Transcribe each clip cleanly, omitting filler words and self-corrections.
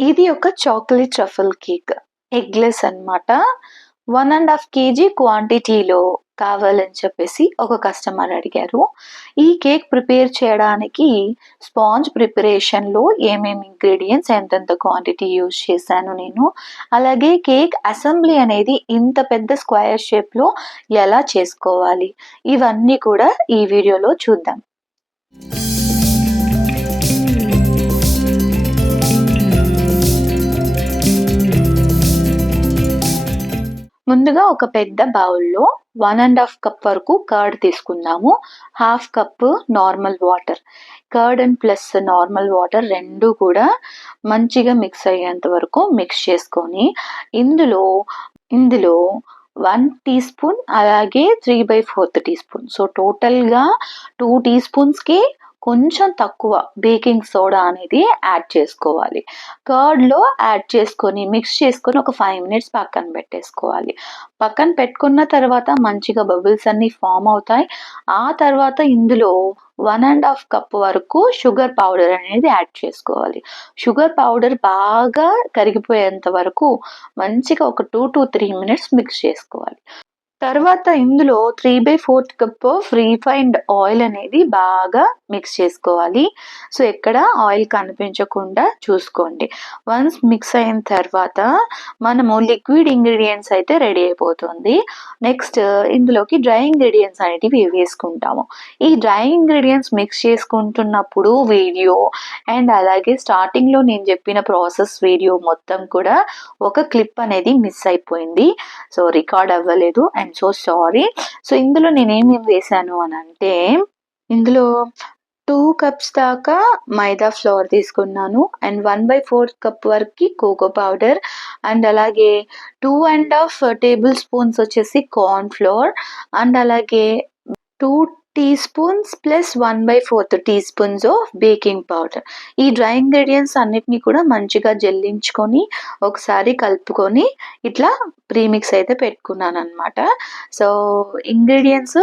ఇది ఒక chocolate truffle cake. Eggless అన్నమాట. 1½ కేజీ క్వాంటిటీలో కావాలని చెప్పేసి ఒక కస్టమర్ అడిగారు. ఈ కేక్ ప్రిపేర్ చేయడానికి స్పాంజ్ ప్రిపరేషన్‌లో ఏమేమి ఇంగ్రీడియెంట్స్ ఎంతెంత క్వాంటిటీ యూజ్ చేశాను నేను. అలాగే కేక్ అసెంబ్లీ అనేది ఇంత పెద్ద స్క్వేర్ షేప్‌లో ఎలా చేసుకోవాలి. ఇవన్నీ కూడా ఈ వీడియోలో చూద్దాం. ముందుగా ఒక పెద్ద బౌల్‌లో 1½ కప్ వరకు కర్డ్ తీసుకుందాము. Half cup normal water. Curd and plus normal water 2 కూడా మంచిగా మిక్స్ అయ్యేంత వరకు మిక్స్ చేసుకొని ఇందులో 1 టీ స్పూన్ అలాగే 3/4 టీ స్పూన్. సో టోటల్‌గా 2 టీ స్పూన్స్‌కి కొంచెం తక్కువ బేకింగ్ సోడా అనేది యాడ్ చేసుకోవాలి. కర్డ్‌లో యాడ్ చేసుకొని మిక్స్ చేసుకొని ఒక 5 మినిట్స్ పక్కన పెట్టేసుకోవాలి. పక్కన పెట్టుకున్న తర్వాత మంచిగా బబుల్స్ అన్నీ ఫామ్ అవుతాయి. ఆ తర్వాత ఇందులో 1½ కప్ వరకు షుగర్ పౌడర్ అనేది యాడ్ చేసుకోవాలి. షుగర్ పౌడర్ బాగా కరిగిపోయేంత వరకు మంచిగా ఒక 2-3 మినిట్స్ మిక్స్ చేసుకోవాలి. తర్వాత ఇందులో 3/4 కప్ ఆఫ్ రీఫైన్డ్ ఆయిల్ అనేది బాగా మిక్స్ చేసుకోవాలి. సో ఎక్కడ ఆయిల్ కనిపించకుండా చూసుకోండి. వన్స్ మిక్స్ అయిన తర్వాత మనము లిక్విడ్ ఇంగ్రీడియంట్స్ అయితే రెడీ అయిపోతుంది. నెక్స్ట్ ఇందులోకి డ్రై ఇంగ్రీడియంట్స్ అనేటివి వేసుకుంటాము. ఈ డ్రై ఇంగ్రీడియంట్స్ మిక్స్ చేసుకుంటున్నప్పుడు వీడియో అండ్ అలాగే స్టార్టింగ్లో నేను చెప్పిన ప్రాసెస్ వీడియో మొత్తం కూడా ఒక క్లిప్ అనేది మిస్ అయిపోయింది. సో రికార్డ్ అవ్వలేదు. I'm so sorry. సో ఇందులో నేనేమి వేసాను అని అంటే ఇందులో 2 కప్స్ దాకా మైదా ఫ్లోర్ తీసుకున్నాను అండ్ 1/4 కప్ వరకు కోకో పౌడర్ అండ్ అలాగే 2½ టేబుల్ స్పూన్స్ వచ్చేసి కార్న్ ఫ్లోర్ అండ్ అలాగే 2 teaspoons plus 1/4 teaspoons of baking powder. ఈ డ్రై ఇంగ్రీడియంట్స్ అన్నిటినీ కూడా మంచిగా జల్లించుకొని ఒకసారి కలుపుకొని ఇట్లా ప్రీమిక్స్ అయితే పెట్టుకున్నాను అనమాట. సో ఇంగ్రీడియంట్స్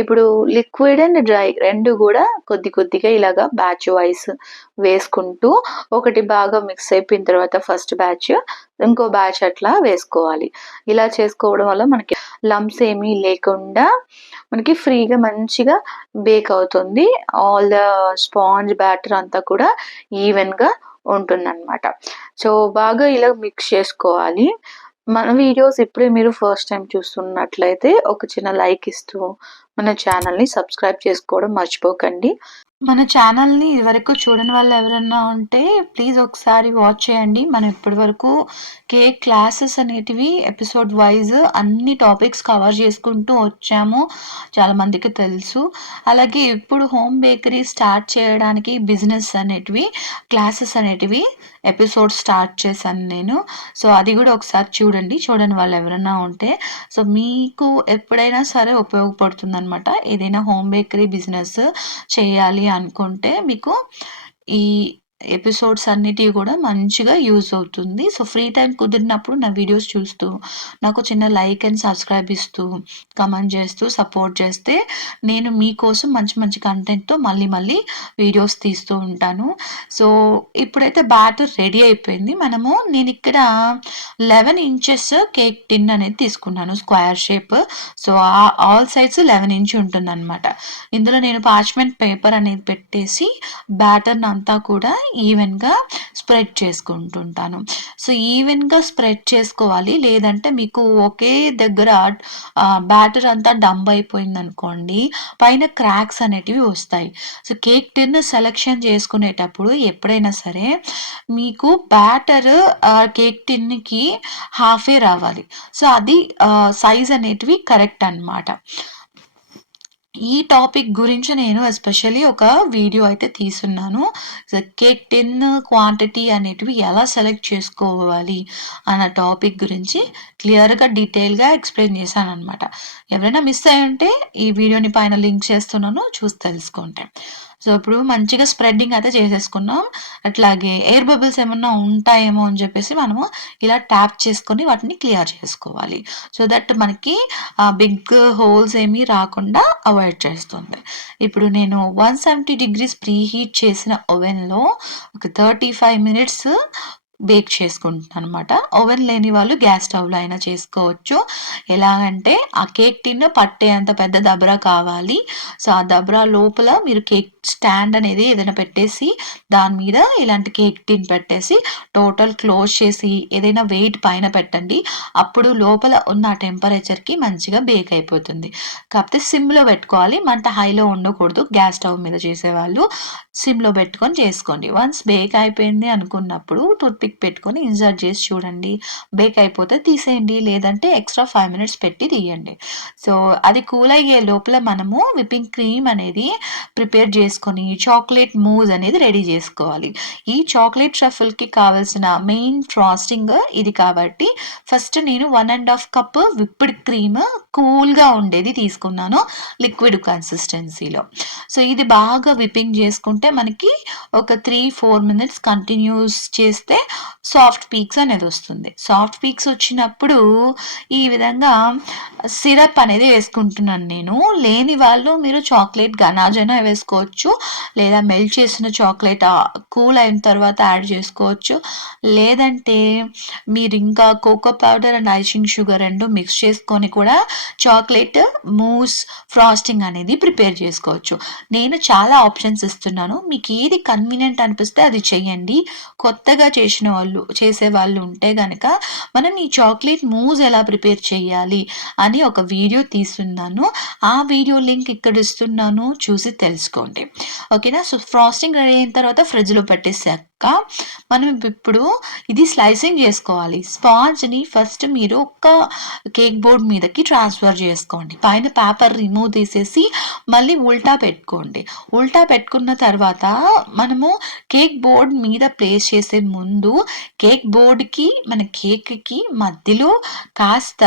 ఇప్పుడు లిక్విడ్ అండ్ డ్రై 2 కూడా కొద్దిగా ఇలాగా బ్యాచ్ వైస్ వేసుకుంటూ ఒకటి బాగా మిక్స్ అయిపోయిన తర్వాత ఫస్ట్ బ్యాచ్ ఇంకో బ్యాచ్ అట్లా వేసుకోవాలి. ఇలా చేసుకోవడం వల్ల మనకి లంప్స్ ఏమీ లేకుండా మనకి ఫ్రీగా మంచిగా బేక్ అవుతుంది. ఆల్ ద స్పాంజ్ బ్యాటర్ అంతా కూడా ఈవెన్‌గా ఉంటుందన్నమాట. సో బాగా ఇలా మిక్స్ చేసుకోవాలి. మన వీడియోస్ ఇప్పుడే మీరు ఫస్ట్ టైం చూస్తున్నట్లయితే ఒక చిన్న లైక్ ఇస్తూ మన ఛానల్‌ని సబ్స్క్రైబ్ చేసుకోవడం మర్చిపోకండి. మన ఛానల్‌ని ఇదివరకు చూడని వాళ్ళు ఎవరన్నా ఉంటే ప్లీజ్ ఒకసారి వాచ్ చేయండి. మనం ఇప్పటివరకు కేక్ క్లాసెస్ అనేటివి ఎపిసోడ్ వైజ్ అన్ని టాపిక్స్ కవర్ చేసుకుంటూ వచ్చాము. చాలామందికి తెలుసు. అలాగే ఇప్పుడు హోమ్ బేకరీ స్టార్ట్ చేయడానికి బిజినెస్ అనేటివి క్లాసెస్ అనేటివి ఎపిసోడ్ స్టార్ట్ చేశాను నేను. సో అది కూడా ఒకసారి చూడండి. చూడని వాళ్ళు ఎవరైనా ఉంటే. సో మీకు ఎప్పుడైనా సరే ఉపయోగపడుతుందన్నమాట. ఏదైనా హోమ్ బేకరీ బిజినెస్ చేయాలి అనుకుంటే మీకు ఈ ఎపిసోడ్స్ అన్నిటివి కూడా మంచిగా యూజ్ అవుతుంది. సో ఫ్రీ టైం కుదిరినప్పుడు నా వీడియోస్ చూస్తూ నాకు చిన్న లైక్ అండ్ సబ్స్క్రైబ్ ఇస్తూ కమెంట్ చేస్తూ సపోర్ట్ చేస్తే నేను మీకోసం మంచి మంచి కంటెంట్తో మళ్ళీ వీడియోస్ తీస్తూ ఉంటాను. సో ఇప్పుడైతే బ్యాటర్ రెడీ అయిపోయింది. నేను ఇక్కడ 11 ఇంచెస్ కేక్ టిన్ అనేది తీసుకున్నాను square shape. So all sides 11 inch ఉంటుందన్నమాట. ఇందులో నేను పార్చ్మెంట్ పేపర్ అనేది పెట్టేసి బ్యాటర్ని అంతా కూడా ఈవెన్గా స్ప్రెడ్ చేసుకుంటుంటాను. సో ఈవెన్గా స్ప్రెడ్ చేసుకోవాలి. లేదంటే మీకు ఒకే దగ్గర బ్యాటర్ అంతా డంప్ అయిపోయింది అనుకోండి పైన క్రాక్స్ అనేటివి వస్తాయి. సో కేక్ టిన్ సెలెక్షన్ చేసుకునేటప్పుడు ఎప్పుడైనా సరే మీకు బ్యాటర్ కేక్ టిన్కి హాఫే రావాలి. సో అది సైజ్ అనేటివి కరెక్ట్ అన్నమాట. ఈ టాపిక్ గురించి నేను ఎస్పెషల్లీ ఒక వీడియో అయితే తీసున్నాను. కేక్ టిన్ క్వాంటిటీ అనేటివి ఎలా సెలెక్ట్ చేసుకోవాలి అన్న టాపిక్ గురించి క్లియర్గా డీటెయిల్గా ఎక్స్ప్లెయిన్ చేశాను అనమాట. ఎవరైనా మిస్ అయ్యి ఉంటే ఈ వీడియోని పైన లింక్ చేస్తున్నాను, చూసి తెలుసుకోండి. సో ఇప్పుడు మంచిగా స్ప్రెడ్డింగ్ అయితే చేసేసుకున్నాం. అట్లాగే ఎయిర్ బబుల్స్ ఏమన్నా ఉంటాయేమో అని చెప్పేసి మనము ఇలా ట్యాప్ చేసుకొని వాటిని క్లియర్ చేసుకోవాలి. సో దట్ మనకి బిగ్ హోల్స్ ఏమీ రాకుండా అవాయిడ్ చేస్తుంది. ఇప్పుడు నేను 170 degrees ప్రీ హీట్ చేసిన ఓవెన్లో ఒక 35 minutes బేక్ చేసుకుంటున్నాను అనమాట. ఓవెన్ లేని వాళ్ళు గ్యాస్ స్టవ్‌లో అయినా చేసుకోవచ్చు. ఎలాగంటే ఆ కేక్ టిన్ పట్టేంత పెద్ద దబరా కావాలి. సో, ఆ దబరా లోపల మీరు కేక్ స్టాండ్ అనేది ఏదైనా పెట్టేసి, దాని మీద ఇలాంటి కేక్ టిన్ పెట్టేసి, టోటల్ క్లోజ్ చేసి, ఏదైనా వెయిట్ పైన పెట్టండి. అప్పుడు లోపల ఉన్న టెంపరేచర్‌కి మంచిగా బేక్ అయిపోతుంది. కాకపోతే సిమ్‌లో పెట్టుకోవాలి. మంట హైలో ఉండకూడదు. గ్యాస్ స్టవ్ మీద చేసేవాళ్ళు సిమ్‌లో పెట్టుకొని చేసుకోండి. వన్స్ బేక్ అయిపోయింది అనుకున్నప్పుడు టూత్‌పిక్ పెట్టుకొని ఇన్సర్ట్ చేసి చూడండి. బేక్ అయిపోతే తీసేయండి. లేదంటే ఎక్స్‌ట్రా 5 మినిట్స్ పెట్టి తీయండి. సో, అది కూల్ అయ్యే లోపల మనము విప్పింగ్ క్రీమ్ అనేది ప్రిపేర్ చేసుకొని చాక్లేట్ మూజ్ అనేది రెడీ చేసుకోవాలి. ఈ చాక్లేట్ ట్రఫుల్‌కి కావాల్సిన మెయిన్ ఫ్రాస్టింగ్ ఇది కాబట్టి ఫస్ట్ నేను 1 ½ కప్ విప్డ్ క్రీమ్ కూల్‌గా ఉండేది తీసుకున్నాను. లిక్విడ్ కన్సిస్టెన్సీలో. సో, ఇది బాగా విప్పింగ్ చేసుకుంటే మనకి ఒక 3, 4 మినిట్స్ కంటిన్యూస్ చేస్తే సాఫ్ట్ పీక్స్ అనేది వస్తుంది. సాఫ్ట్ పీక్స్ వచ్చినప్పుడు ఈ విధంగా సిరప్ అనేది వేసుకుంటున్నాను నేను. లేని వాళ్ళు మీరు చాక్లేట్ గనాజ్ అయినా వేసుకోవచ్చు. లేదా మెల్ట్ చేసిన చాక్లేట్ కూల్ అయిన తర్వాత యాడ్ చేసుకోవచ్చు. లేదంటే మీరు ఇంకా cocoa powder and icing sugar 2 mix చేసుకొని కూడా చాక్లేట్ మూస్ ఫ్రాస్టింగ్ అనేది ప్రిపేర్ చేసుకోవచ్చు. నేను చాలా ఆప్షన్స్ ఇస్తున్నాను. మీకు ఏది కన్వీనియంట్ అనిపిస్తే అది చేయండి. కొత్తగా చేసేవాళ్ళు ఉంటే గనక మనం ఈ చాక్లేట్ మూస్ ఎలా ప్రిపేర్ చేయాలి అని ఒక వీడియో తీస్తున్నాను. ఆ వీడియో లింక్ ఇక్కడ ఇస్తున్నాను. చూసి తెలుసుకోండి. ఓకేనా? సో, ఫ్రాస్టింగ్ రెడీ అయిన తర్వాత ఫ్రిడ్జ్‌లో పెట్టేసాక మనం ఇప్పుడు ఇది స్లైసింగ్ చేసుకోవాలి. స్పాంజ్‌ని ఫస్ట్ మీరు ఒక కేక్ బోర్డ్ మీదకి ట్రాన్స్‌ఫర్ చేసుకోండి. పైన పేపర్ రిమూవ్ తీసేసి మళ్ళీ ఉల్టా పెట్టుకోండి. ఉల్టా పెట్టుకున్న తర్వాత మనము కేక్ బోర్డ్ మీద ప్లేస్ చేసే ముందు కేక్ బోర్డ్‌కి మన కేక్‌కి మధ్యలో కాస్త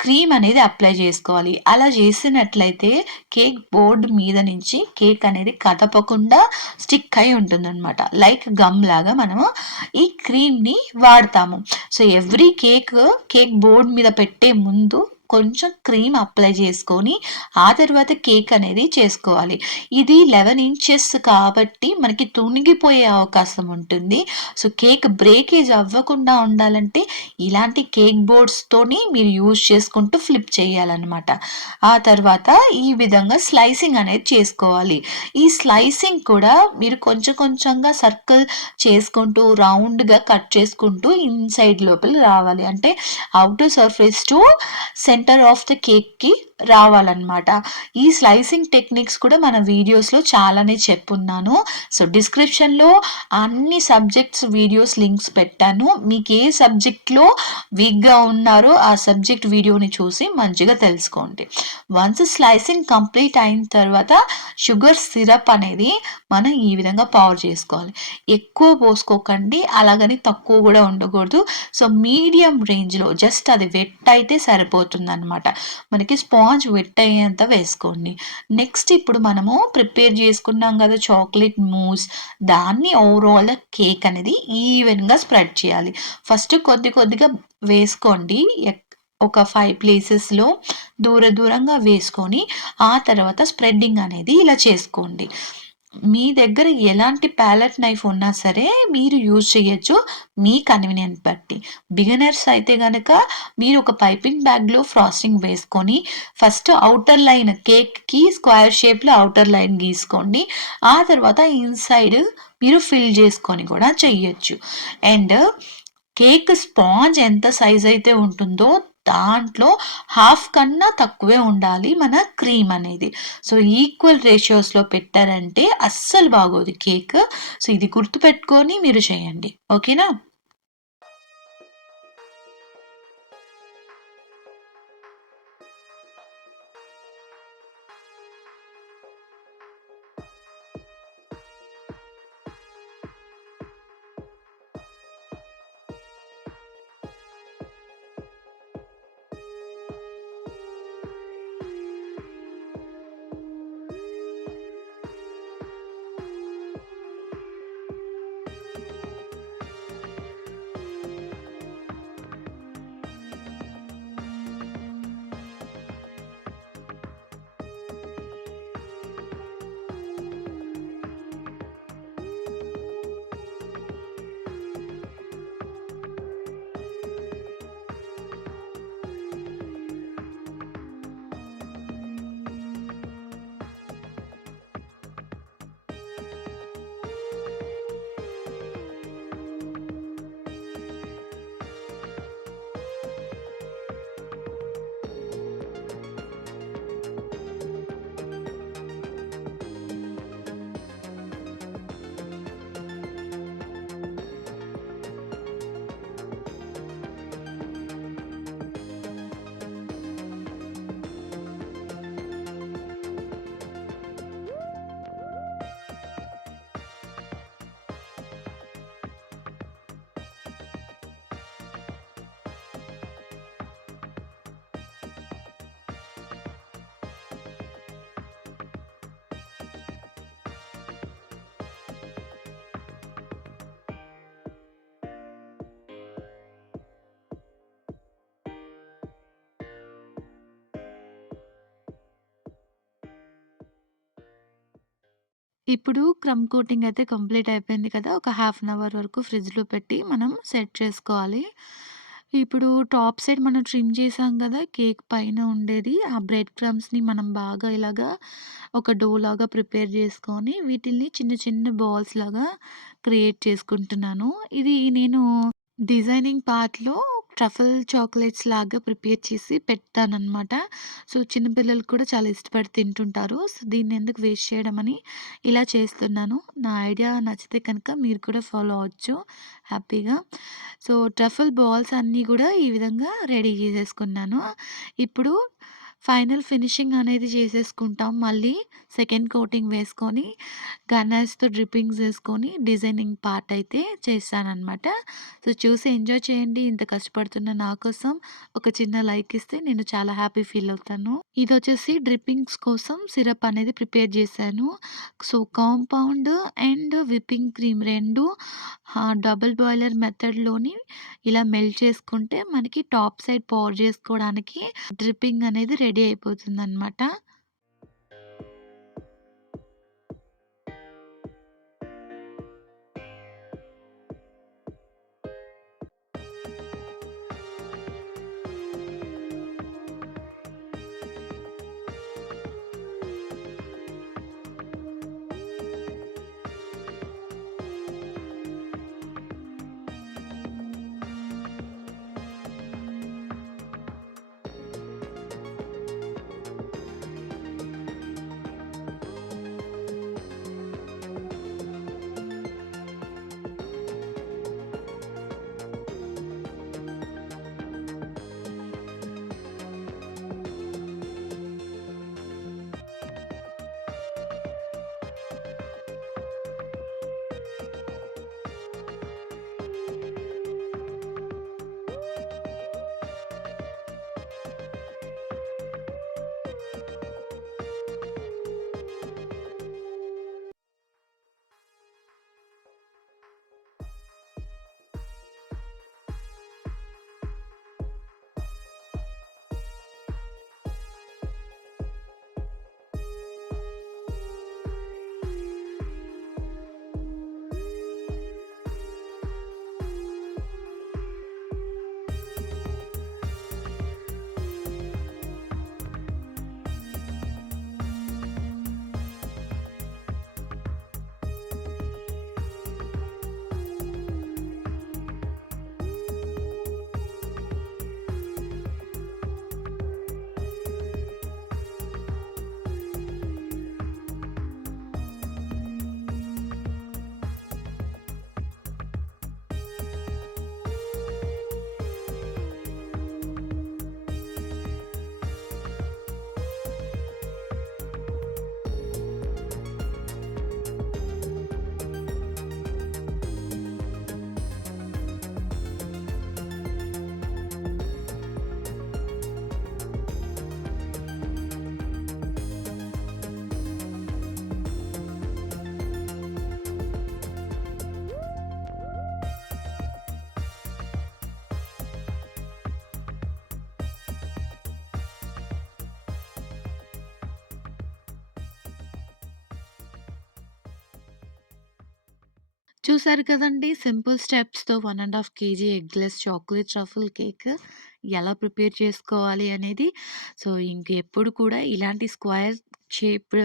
క్రీమ్ అనేది అప్లై చేసుకోవాలి. అలా చేసినట్లయితే కేక్ బోర్డ్ మీద నుంచి కేక్ అనేది కదపకుండా స్టిక్ అయి ఉంటుందన్నమాట. లైక్ గమ్ లాగా మనము ఈ క్రీమ్‌ని వాడతాము. సో, ఎవ్రీ కేక్ బోర్డ్ మీద పెట్టే ముందు కొంచెం క్రీమ్ అప్లై చేసుకొని ఆ తర్వాత కేక్ అనేది చేసుకోవాలి. ఇది 11 ఇంచెస్ కాబట్టి మనకి తునిగిపోయే అవకాశం ఉంటుంది. సో, కేక్ బ్రేకేజ్ అవ్వకుండా ఉండాలంటే ఇలాంటి కేక్ బోర్డ్స్‌తోని మీరు యూజ్ చేసుకుంటూ ఫ్లిప్ చేయాలన్నమాట. ఆ తర్వాత ఈ విధంగా స్లైసింగ్ అనేది చేసుకోవాలి. ఈ స్లైసింగ్ కూడా మీరు కొంచెం కొంచెంగా సర్కిల్ చేసుకుంటూ రౌండ్‌గా కట్ చేసుకుంటూ ఇన్‌సైడ్ లోపల రావాలి. అంటే outer surface to centre of the కేక్‌కి రావాలన్నమాట. ఈ స్లైసింగ్ టెక్నిక్స్ కూడా మన వీడియోస్‌లో చాలానే చెప్పున్నాను. సో, డిస్క్రిప్షన్‌లో అన్ని సబ్జెక్ట్స్ వీడియోస్ లింక్స్ పెట్టాను. మీకు ఏ సబ్జెక్ట్‌లో వీక్‌గా ఉన్నారో ఆ సబ్జెక్ట్ వీడియోని చూసి మంచిగా తెలుసుకోండి. వన్స్ స్లైసింగ్ కంప్లీట్ అయిన తర్వాత షుగర్ సిరప్ అనేది మనం ఈ విధంగా పౌర్ చేసుకోవాలి. ఎక్కువ పోసుకోకండి. అలాగని తక్కువ కూడా ఉండకూడదు. సో, మీడియం రేంజ్‌లో జస్ట్ అది వెట్ అయితే సరిపోతుందన్నమాట. మనకి స్పాంజ్ వెట్ అయ్యేంత వేసుకోండి. నెక్స్ట్ ఇప్పుడు మనము ప్రిపేర్ చేసుకున్నాం కదా చాక్లేట్ మూస్, దాన్ని ఓవరాల్ కేక్ అనేది ఈవెన్‌గా స్ప్రెడ్ చేయాలి. ఫస్ట్ కొద్ది కొద్దిగా వేసుకోండి. ఒక 5 ప్లేసెస్‌లో దూరంగా వేసుకొని ఆ తర్వాత స్ప్రెడ్డింగ్ అనేది ఇలా చేసుకోండి. మీ దగ్గర ఎలాంటి ప్యాలెట్ నైఫ్ ఉన్నా సరే మీరు యూజ్ చేయొచ్చు మీ కన్వీనియంట్ బట్టి. బిగినర్స్ అయితే గనక మీరు ఒక పైపింగ్ బ్యాగ్‌లో ఫ్రాస్టింగ్ వేసుకొని ఫస్ట్ ఔటర్ లైన్ కేక్‌కి స్క్వేర్ షేప్‌లో ఔటర్ లైన్ గీసుకోండి. ఆ తర్వాత ఇన్‌సైడ్ మీరు ఫిల్ చేసుకొని కూడా చెయ్యొచ్చు. అండ్ కేక్ స్పాంజ్ ఎంత సైజ్ అయితే ఉంటుందో దాంట్లో హాఫ్ కన్నా తక్కువే ఉండాలి మన క్రీమ్ అనేది. సో, ఈక్వల్ రేషియోస్‌లో పెట్టారంటే అస్సలు బాగోదు కేక్. సో, ఇది గుర్తుపెట్టుకొని మీరు చేయండి. ఓకేనా? ఇప్పుడు క్రమ్ కోటింగ్ అయితే కంప్లీట్ అయిపోయింది కదా! ఒక హాఫ్ అన్ అవర్ వరకు ఫ్రిడ్జ్‌లో పెట్టి మనం సెట్ చేసుకోవాలి. ఇప్పుడు టాప్ సైడ్ మనం ట్రిమ్ చేసాం కదా! కేక్ పైన ఉండేది. ఆ బ్రెడ్ క్రమ్స్‌ని మనం బాగా ఇలాగా ఒక డో లాగా ప్రిపేర్ చేసుకొని వీటిల్ని చిన్న చిన్న బాల్స్ లాగా క్రియేట్ చేసుకుంటున్నాను. ఇది నేను డిజైనింగ్ పార్ట్‌లో ట్రఫల్ చాక్లెట్స్ లాగా ప్రిపేర్ చేసి పెడతాననమాట. సో, చిన్న పిల్లలు కూడా చాలా ఇష్టపడి తింటుంటారు. సో, దీన్నెందుకు వేస్ట్ చేయడం అని ఇలా చేస్తున్నాను. నా ఐడియా నచ్చితే కనుక మీరు కూడా ఫాలో అవ్వచ్చు హ్యాపీగా. సో, ట్రఫల్ బాల్స్ అన్నీ గూడా ఈ విధంగా రెడీ చేసేసుకున్నాను. ఇప్పుడు ఫైనల్ ఫినిషింగ్ అనేది చేసేసుకుంటాం. మళ్ళీ సెకండ్ కోటింగ్ వేసుకొని, గనాష్‌తో డ్రిప్పింగ్స్ ఏసుకొని డిజైనింగ్ పార్ట్ అయితే చేశాననమాట. సో, చూసి ఎంజాయ్ చేయండి. ఇంత కష్టపడుతున్న నా కోసం ఒక చిన్న లైక్ ఇస్తే నేను చాలా హ్యాపీ ఫీల్ అవుతాను. ఇదొచ్చేసి డ్రిప్పింగ్స్ కోసం సిరప్ అనేది ప్రిపేర్ చేశాను. So, compound and whipping cream 2 double boiler మెథడ్‌లోని ఇలా మెల్ట్ చేసుకుంటే మనకి టాప్ సైడ్ పౌర్ చేసుకోవడానికి డ్రిప్పింగ్ అనేది రెడీ అయిపోతుందనమాట. చూసారు కదండీ! సింపుల్ స్టెప్స్‌తో 1 ½ KG eggless chocolate truffle cake ఎలా ప్రిపేర్ చేసుకోవాలి అనేది. సో, ఇంకెప్పుడు కూడా ఇలాంటి square shaped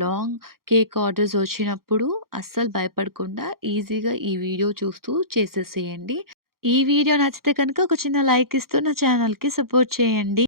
long cake orders వచ్చినప్పుడు అస్సలు భయపడకుండా ఈజీగా ఈ వీడియో చూస్తూ చేసేసేయండి. ఈ వీడియో నచ్చితే కనుక ఒక చిన్న లైక్ ఇస్తూ నా ఛానల్‌కి సపోర్ట్ చేయండి.